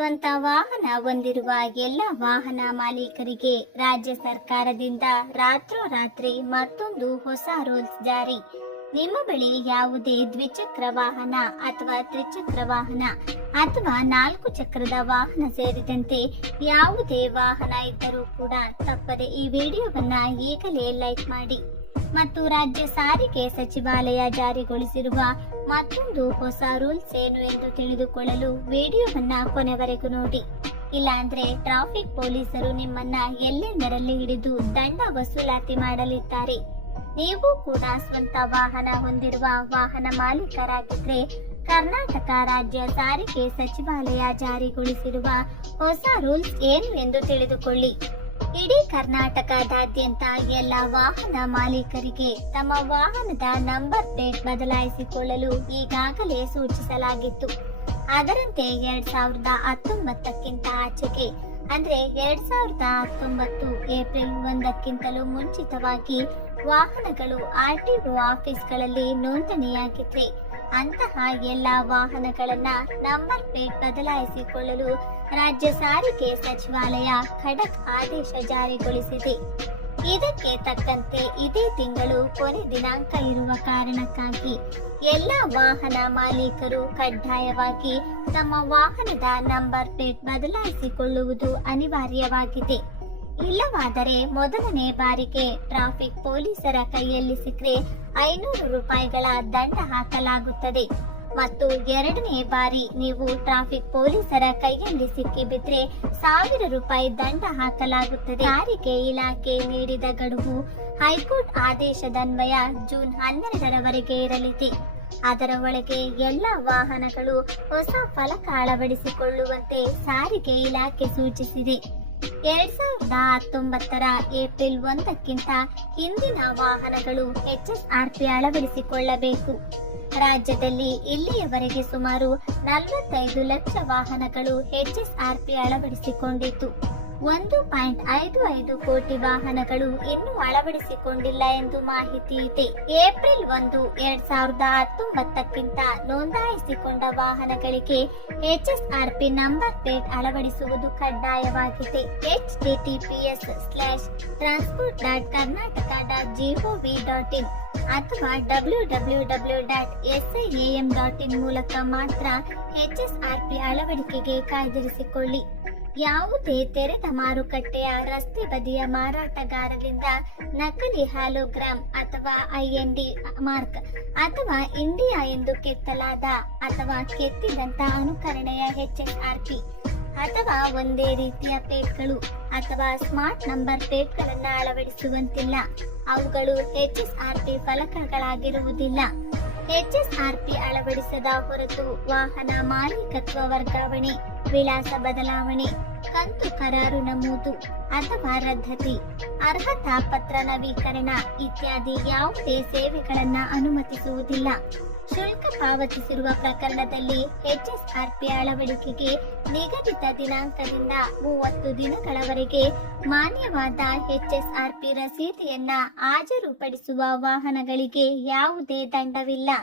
ಚಲಿಸುವಂತ ವಾಹನ ಹೊಂದಿರುವ ಎಲ್ಲ ವಾಹನ ಮಾಲೀಕರಿಗೆ ರಾಜ್ಯ ಸರ್ಕಾರದಿಂದ ರಾತ್ರೋರಾತ್ರಿ ಮತ್ತೊಂದು ಹೊಸ ರೂಲ್ಸ್ ಜಾರಿ ನಿಮ್ಮ ಬಳಿ ಯಾವುದೇ ದ್ವಿಚಕ್ರ ವಾಹನ ಅಥವಾ ತ್ರಿಚಕ್ರ ವಾಹನ ಅಥವಾ ನಾಲ್ಕು ಚಕ್ರದ ವಾಹನ ಸೇರಿದಂತೆ ಯಾವುದೇ ವಾಹನ ಇದ್ದರೂ ಕೂಡ ತಪ್ಪದೆ ಈ ವಿಡಿಯೋವನ್ನ ಈಗಲೇ ಲೈಕ್ ಮಾಡಿ ಮತ್ತು ರಾಜ್ಯ ಸಾರಿಗೆ ಸಚಿವಾಲಯ ಜಾರಿಗೊಳಿಸಿರುವ ಮತ್ತೊಂದು ಹೊಸ ರೂಲ್ಸ್ ಏನು ಎಂದು ತಿಳಿದುಕೊಳ್ಳಲು ವಿಡಿಯೋವನ್ನ ಕೊನೆವರೆಗೂ ನೋಡಿ ಇಲ್ಲಾಂದ್ರೆ ಟ್ರಾಫಿಕ್ ಪೊಲೀಸರು ನಿಮ್ಮನ್ನ ಎಲ್ಲೆಂದರಲ್ಲಿ ಹಿಡಿದು ದಂಡ ವಸೂಲಾತಿ ಮಾಡಲಿದ್ದಾರೆ ನೀವು ಕೂಡ ಸ್ವಂತ ವಾಹನ ಹೊಂದಿರುವ ವಾಹನ ಮಾಲೀಕರಾಗಿದ್ರೆ ಕರ್ನಾಟಕ ರಾಜ್ಯ ಸಾರಿಗೆ ಸಚಿವಾಲಯ ಜಾರಿಗೊಳಿಸಿರುವ ಹೊಸ ರೂಲ್ಸ್ ಏನು ಎಂದು ತಿಳಿದುಕೊಳ್ಳಿ ಇಡೀ ಕರ್ನಾಟಕದಾದ್ಯಂತ ಎಲ್ಲ ವಾಹನ ಮಾಲೀಕರಿಗೆ ತಮ್ಮ ವಾಹನದ ನಂಬರ್ ಪ್ಲೇಟ್ ಬದಲಾಯಿಸಿಕೊಳ್ಳಲು ಈಗಾಗಲೇ ಸೂಚಿಸಲಾಗಿತ್ತು ಅದರಂತೆ ಎರಡ್ ಸಾವಿರದ ಹತ್ತೊಂಬತ್ತಕ್ಕಿಂತ ಆಚೆಗೆ ಅಂದ್ರೆ ಎರಡ್ ಸಾವಿರದ ಹತ್ತೊಂಬತ್ತು ಏಪ್ರಿಲ್ ಒಂದಕ್ಕಿಂತಲೂ ಮುಂಚಿತವಾಗಿ ವಾಹನಗಳು ಆರ್ಟಿಒ ಆಫೀಸ್ಗಳಲ್ಲಿ ನೋಂದಣಿಯಾಗಿದ್ರೆ ಅಂತಹ ಎಲ್ಲ ವಾಹನಗಳನ್ನ ನಂಬರ್ ಪ್ಲೇಟ್ ಬದಲಾಯಿಸಿಕೊಳ್ಳಲು ರಾಜ್ಯ ಸಾರಿಗೆ ಸಚಿವಾಲಯ ಖಡಕ್ ಆದೇಶ ಜಾರಿಗೊಳಿಸಿದೆ ಇದಕ್ಕೆ ತಕ್ಕಂತೆ ಇದೇ ತಿಂಗಳು ಕೊನೆ ದಿನಾಂಕ ಇರುವ ಕಾರಣಕ್ಕಾಗಿ ಎಲ್ಲ ವಾಹನ ಮಾಲೀಕರು ಕಡ್ಡಾಯವಾಗಿ ತಮ್ಮ ವಾಹನದ ನಂಬರ್ ಪ್ಲೇಟ್ ಬದಲಾಯಿಸಿಕೊಳ್ಳುವುದು ಅನಿವಾರ್ಯವಾಗಿದೆ ಇಲ್ಲವಾದರೆ ಮೊದಲನೇ ಬಾರಿಗೆ ಟ್ರಾಫಿಕ್ ಪೊಲೀಸರ ಕೈಯಲ್ಲಿ ಸಿಕ್ಕರೆ ಐನೂರು ರೂಪಾಯಿಗಳ ದಂಡ ಹಾಕಲಾಗುತ್ತದೆ ಮತ್ತು ಎರಡನೇ ಬಾರಿ ನೀವು ಟ್ರಾಫಿಕ್ ಪೊಲೀಸರ ಕೈಯಲ್ಲಿ ಸಿಕ್ಕಿಬಿದ್ರೆ ಸಾವಿರ ರೂಪಾಯಿ ದಂಡ ಹಾಕಲಾಗುತ್ತದೆ ಸಾರಿಗೆ ಇಲಾಖೆ ನೀಡಿದ ಗಡುವು ಹೈಕೋರ್ಟ್ ಆದೇಶದನ್ವಯ ಜೂನ್ ಹನ್ನೆರಡರವರೆಗೆ ಇರಲಿದೆ ಅದರ ಒಳಗೆ ಎಲ್ಲ ವಾಹನಗಳು ಹೊಸ ಫಲಕ ಅಳವಡಿಸಿಕೊಳ್ಳುವಂತೆ ಸಾರಿಗೆ ಇಲಾಖೆ ಸೂಚಿಸಿದೆ ಎರಡ್ ಸಾವಿರದ ಹತ್ತೊಂಬತ್ತರ ಏಪ್ರಿಲ್ ಒಂದಕ್ಕಿಂತ ಹಿಂದಿನ ವಾಹನಗಳು ಎಚ್ಎಸ್ಆರ್ಪಿ ಅಳವಡಿಸಿಕೊಳ್ಳಬೇಕು ರಾಜ್ಯದಲ್ಲಿ ಇಲ್ಲಿಯವರೆಗೆ ಸುಮಾರು ನಲವತ್ತೈದು ಲಕ್ಷ ವಾಹನಗಳು ಎಚ್ಎಸ್ಆರ್ಪಿ ಅಳವಡಿಸಿಕೊಂಡಿತು ಒಂದು ಪಾಯಿಂಟ್ ಐದು ಐದು ಕೋಟಿ ವಾಹನಗಳು ಇನ್ನೂ ಅಳವಡಿಸಿಕೊಂಡಿಲ್ಲ ಎಂದು ಮಾಹಿತಿ ಇದೆ ಏಪ್ರಿಲ್ ಒಂದು ಎರಡ್ ಸಾವಿರದ ಹತ್ತೊಂಬತ್ತಕ್ಕಿಂತ ನೋಂದಾಯಿಸಿಕೊಂಡ ವಾಹನಗಳಿಗೆ H S R P number plate ಅಳವಡಿಸುವುದು ಕಡ್ಡಾಯವಾಗಿದೆ H D T P S slash transport dot Karnataka dot V dot in ಅಥವಾ W W W dot S I M dot in ಮೂಲಕ ಮಾತ್ರ ಎಚ್ ಎಸ್ ಆರ್ ಪಿ ಅಳವಡಿಕೆಗೆ ಕಾಯ್ದಿರಿಸಿಕೊಳ್ಳಿ ಯಾವುದೇ ತೆರೆದ ಮಾರುಕಟ್ಟೆಯ ರಸ್ತೆ ಬದಿಯ ಮಾರಾಟಗಾರರಿಂದ ನಕಲಿ ಹ್ಯಾಲೋಗ್ರಾಮ್ ಅಥವಾ ಐಎನ್ಡಿ ಮಾರ್ಕ್ ಅಥವಾ ಇಂಡಿಯಾ ಎಂದು ಕೆತ್ತಲಾದ ಅಥವಾ ಕೆತ್ತಿದಂತ ಅನುಕರಣೆಯ ಪಿ ಅಥವಾ ಒಂದೇ ರೀತಿಯ ಪ್ಲೇಟ್ಗಳು ಅಥವಾ ಸ್ಮಾರ್ಟ್ ನಂಬರ್ ಪ್ಲೇಟ್ಗಳನ್ನು ಅಳವಡಿಸುವಂತಿಲ್ಲ ಅವುಗಳು ಎಚ್ಎಸ್ಆರ್ಪಿ ಫಲಕಗಳಾಗಿರುವುದಿಲ್ಲ ಎಚ್ಎಸ್ಆರ್ಪಿ ಅಳವಡಿಸದ ಹೊರತು ವಾಹನ ಮಾಲೀಕತ್ವ ವರ್ಗಾವಣೆ ವಿಳಾಸ ಬದಲಾವಣೆ ಕಂತು ಕರಾರು ನಮೂದು ಅಥವಾ ರದ್ದತಿ ಅರ್ಹತಾ ಪತ್ರ ನವೀಕರಣ ಇತ್ಯಾದಿ ಯಾವುದೇ ಸೇವೆಗಳನ್ನ ಅನುಮತಿಸುವುದಿಲ್ಲ ಶುಲ್ಕ ಪಾವತಿಸಿರುವ ಪ್ರಕರಣದಲ್ಲಿ ಎಚ್ಎಸ್ಆರ್ಪಿ ಅಳವಡಿಕೆಗೆ ನಿಗದಿತ ದಿನಾಂಕದಿಂದ ಮೂವತ್ತು ದಿನಗಳವರೆಗೆ ಮಾನ್ಯವಾದ ಎಚ್ಎಸ್ಆರ್ಪಿ ರಸೀದಿಯನ್ನ ಹಾಜರುಪಡಿಸುವ ವಾಹನಗಳಿಗೆ ಯಾವುದೇ ದಂಡವಿಲ್ಲ